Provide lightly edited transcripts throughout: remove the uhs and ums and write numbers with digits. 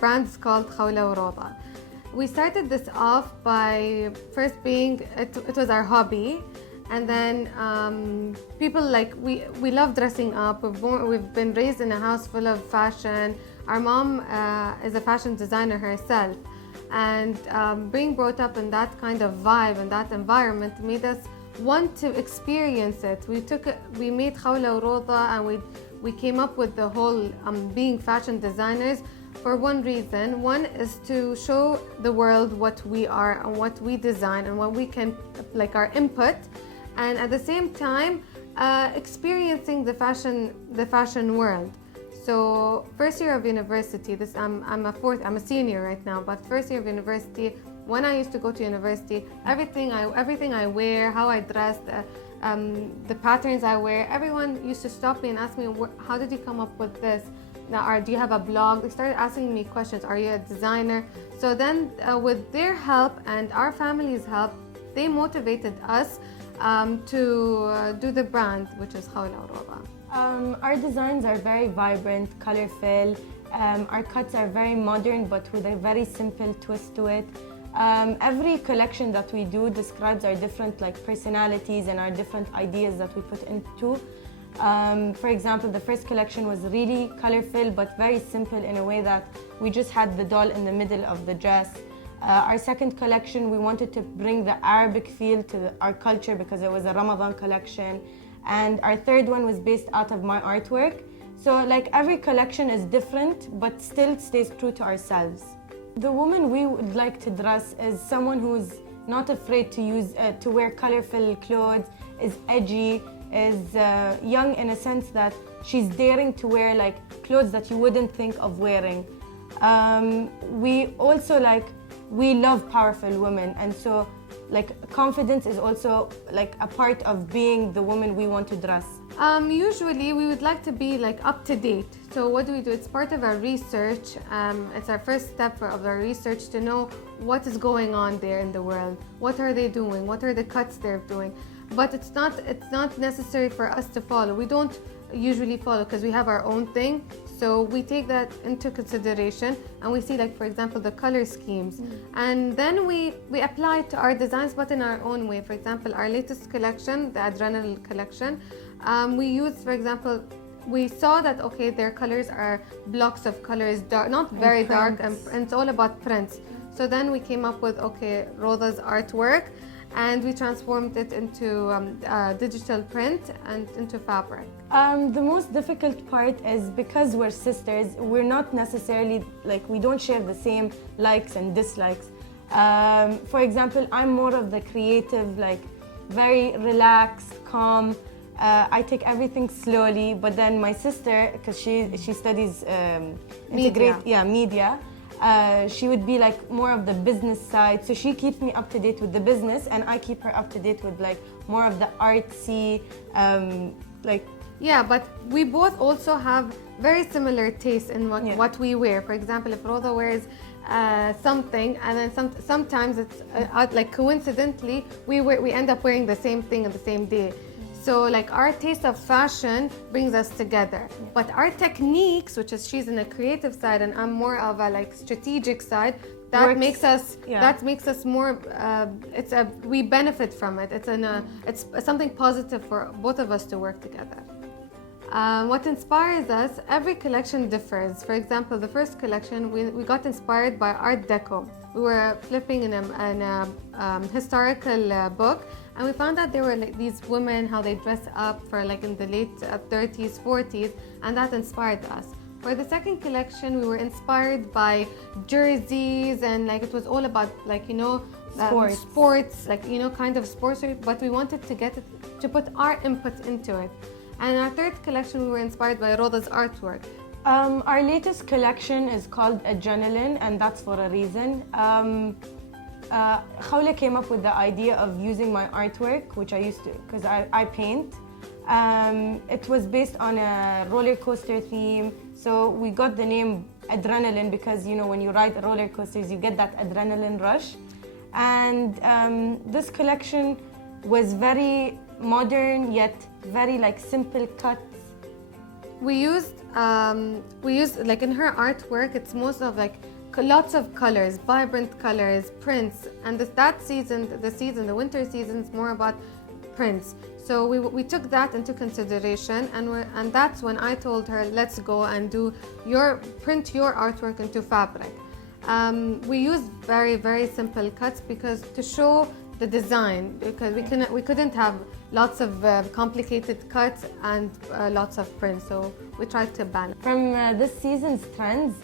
brand is called خولة وروضة. We started this off by first being, it was our hobby. And then people like, we love dressing up. We've been raised in a house full of fashion. Our mom is a fashion designer herself. And being brought up in that kind of vibe and that environment made us want to experience it. We made خولة وروضة, and we came up with the whole being fashion designers for one reason. One is to show the world what we are and what we design and what we can, like our input, and at the same time experiencing the fashion world. So first year of university, I'm a senior right now, but first year of university, when I used to go to university, everything I wear, how I dress, the patterns I wear, everyone used to stop me and ask me, how did you come up with this? Now, do you have a blog? They started asking me questions. Are you a designer? So then with their help and our family's help, they motivated us to do the brand, which is خولة وروضة. Our designs are very vibrant, colorful. Our cuts are very modern, but with a very simple twist to it. Every collection that we do describes our different personalities and our different ideas that we put into. For example, the first collection was really colorful but very simple in a way that we just had the doll in the middle of the dress. Our second collection, we wanted to bring the Arabic feel to our culture because it was a Ramadan collection. And our third one was based out of my artwork. So every collection is different but still stays true to ourselves. The woman we would like to dress is someone who's not afraid to wear colorful clothes, is edgy, is young in a sense that she's daring to wear clothes that you wouldn't think of wearing. We also we love powerful women, and so confidence is also a part of being the woman we want to dress. Usually we would like to be up to date. So what do? It's part of our research. It's our first step of our research to know what is going on there in the world. What are they doing? What are the cuts they're doing? But it's not necessary for us to follow. We don't usually follow because we have our own thing. So we take that into consideration, and we see for example the color schemes, and then we apply it to our designs but in our own way. For example, our latest collection, the Adrenaline collection, we used, for example, we saw that okay, their colors are blocks of colors, dark, not very dark, and it's all about prints. So then we came up with okay, Roda's artwork, and we transformed it into digital print and into fabric. The most difficult part is because we're sisters, we're not necessarily we don't share the same likes and dislikes. For example, I'm more of the creative, very relaxed, calm. I take everything slowly, but then my sister, because she studies media. She would be more of the business side, so she keeps me up to date with the business, and I keep her up to date with more of the artsy, Yeah, but we both also have very similar tastes in what we wear. For example, if Roda wears something, and then sometimes it's coincidentally we end up wearing the same thing on the same day. So our taste of fashion brings us together, but our techniques, which is she's in a creative side and I'm more of a strategic side, that makes us more. We benefit from it. It's something positive for both of us to work together. What inspires us? Every collection differs. For example, the first collection we got inspired by Art Deco. We were flipping in a historical book. And we found that there were these women, how they dress up for in the late 30s, 40s, and that inspired us. For the second collection, we were inspired by jerseys, and it was all about sports, kind of sports, but we wanted to put our input into it. And our third collection, we were inspired by Roda's artwork. Our latest collection is called Adrenaline, and that's for a reason. Khawla came up with the idea of using my artwork, which I used to, because I paint. It was based on a roller coaster theme, so we got the name Adrenaline because when you ride roller coasters, you get that adrenaline rush. And this collection was very modern yet very simple cuts, we used like in her artwork, it's most of like lots of colors, vibrant colors, prints, and the winter season is more about prints. So we took that into consideration, and that's when I told her, let's go and print your artwork into fabric. We used very, very simple cuts because to show the design, because we couldn't have lots of complicated cuts and lots of prints, so we tried to balance. From this season's trends,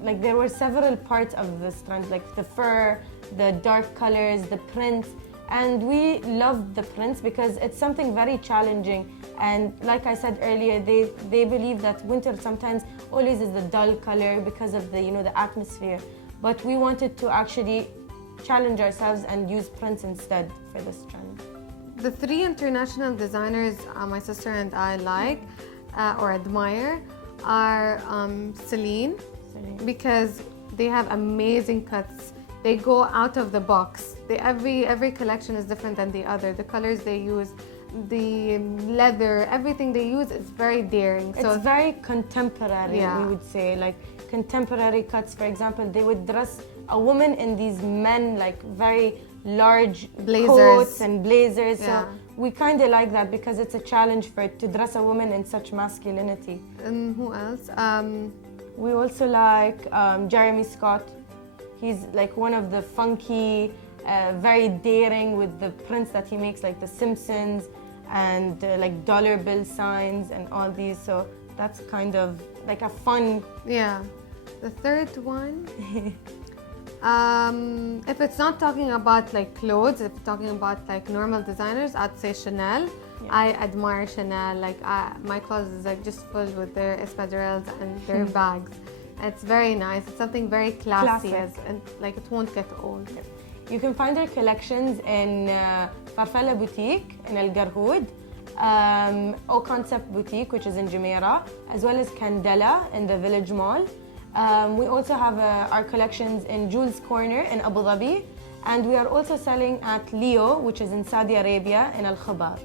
like there were several parts of this trend, like the fur, the dark colors, the prints, and we loved the prints because it's something very challenging. And like I said earlier, they believe that winter sometimes always is the dull color because of the the atmosphere. But we wanted to actually challenge ourselves and use prints instead for this trend. The 3 international designers my sister and I like or admire are Celine, because they have amazing cuts. They go out of the box. Every collection is different than the other. The colors they use, the leather, everything they use is very daring. It's very contemporary, yeah. We would say, like contemporary cuts. For example, they would dress a woman in these men like very large blazers. Coats and blazers. Yeah. So we kind of like that because it's a challenge to dress a woman in such masculinity. And who else? We also like Jeremy Scott. He's like one of the funky, very daring with the prints that he makes, like the Simpsons and like dollar bill signs and all these. So that's kind of like a fun. Yeah. The third one, if it's not talking about like clothes, if it's talking about like normal designers, I'd say Chanel. Yeah. I admire Chanel. Like my closet is like just full with their espadrilles and their bags. It's very nice. It's something very classy, and like it won't get old. You can find their collections in Farfalla Boutique in Al Garhoud, O Concept Boutique, which is in Jumeirah, as well as Candela in the Village Mall. We also have our collections in Jules Corner in Abu Dhabi, and we are also selling at Leo, which is in Saudi Arabia in Al Khabar.